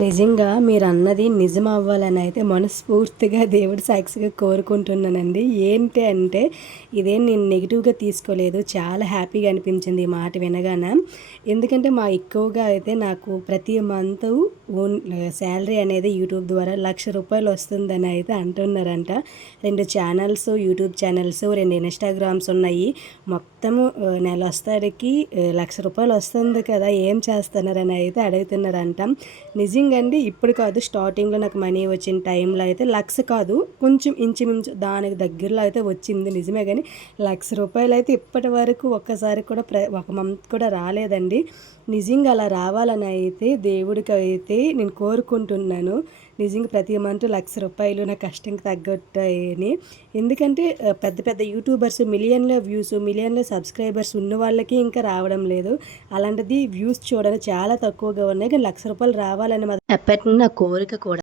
నిజంగా మీరన్నది నిజం అవ్వాలని అయితే మనస్ఫూర్తిగా దేవుడి సాక్షిగా కోరుకుంటున్నానండి. ఏంటి అంటే ఇదేం నేను నెగెటివ్‌గా తీసుకోలేదు. చాలా హ్యాపీగా అనిపించింది ఈ మాట వినగాన. ఎందుకంటే ఎక్కువగా అయితే నాకు ప్రతి మంతు శాలరీ అనేది యూట్యూబ్ ద్వారా రూ. 1,00,000 వస్తుందని అయితే అంటున్నారంట. 2 ఛానల్స్, యూట్యూబ్ ఛానల్స్, 2 ఇన్‌స్టాగ్రామ్స్ ఉన్నాయి. మొత్తము నెలొస్తరికి రూ. 1,00,000 వస్తుంది కదా! ఏం చేస్తున్నారని అయితే అడుగుతున్నారంట. నిజంగా అండి ఇప్పుడు కాదు, స్టార్టింగ్‌లో నాకు మనీ వచ్చిన టైంలో అయితే 1,00,000 కాదు, కొంచెం ఇంచుమించు దానికి దగ్గరలో అయితే వచ్చింది నిజమే గానీ, రూ. 1,00,000 అయితే ఇప్పటి వరకు ఒక్కసారి కూడా ఒక మంత్ కూడా రాలేదండి. నిజంగా అలా రావాలని అయితే దేవుడికైతే నేను కోరుకుంటున్నాను. నిజంగా ప్రతి మంత్ రూ. 1,00,000 నా కష్టంకి తగ్గట్టాయని. ఎందుకంటే పెద్ద పెద్ద యూట్యూబర్స్ మిలియన్‌ల వ్యూస్, మిలియన్‌ల సబ్స్క్రైబర్స్ ఉన్న వాళ్ళకి ఇంకా రావడం లేదు. అలాంటిది వ్యూస్ చూడండి చాలా తక్కువగా ఉన్నాయి. కానీ రూ. 1,00,000 రావాలని ఎప్పటినుండి నా కోరిక కూడా.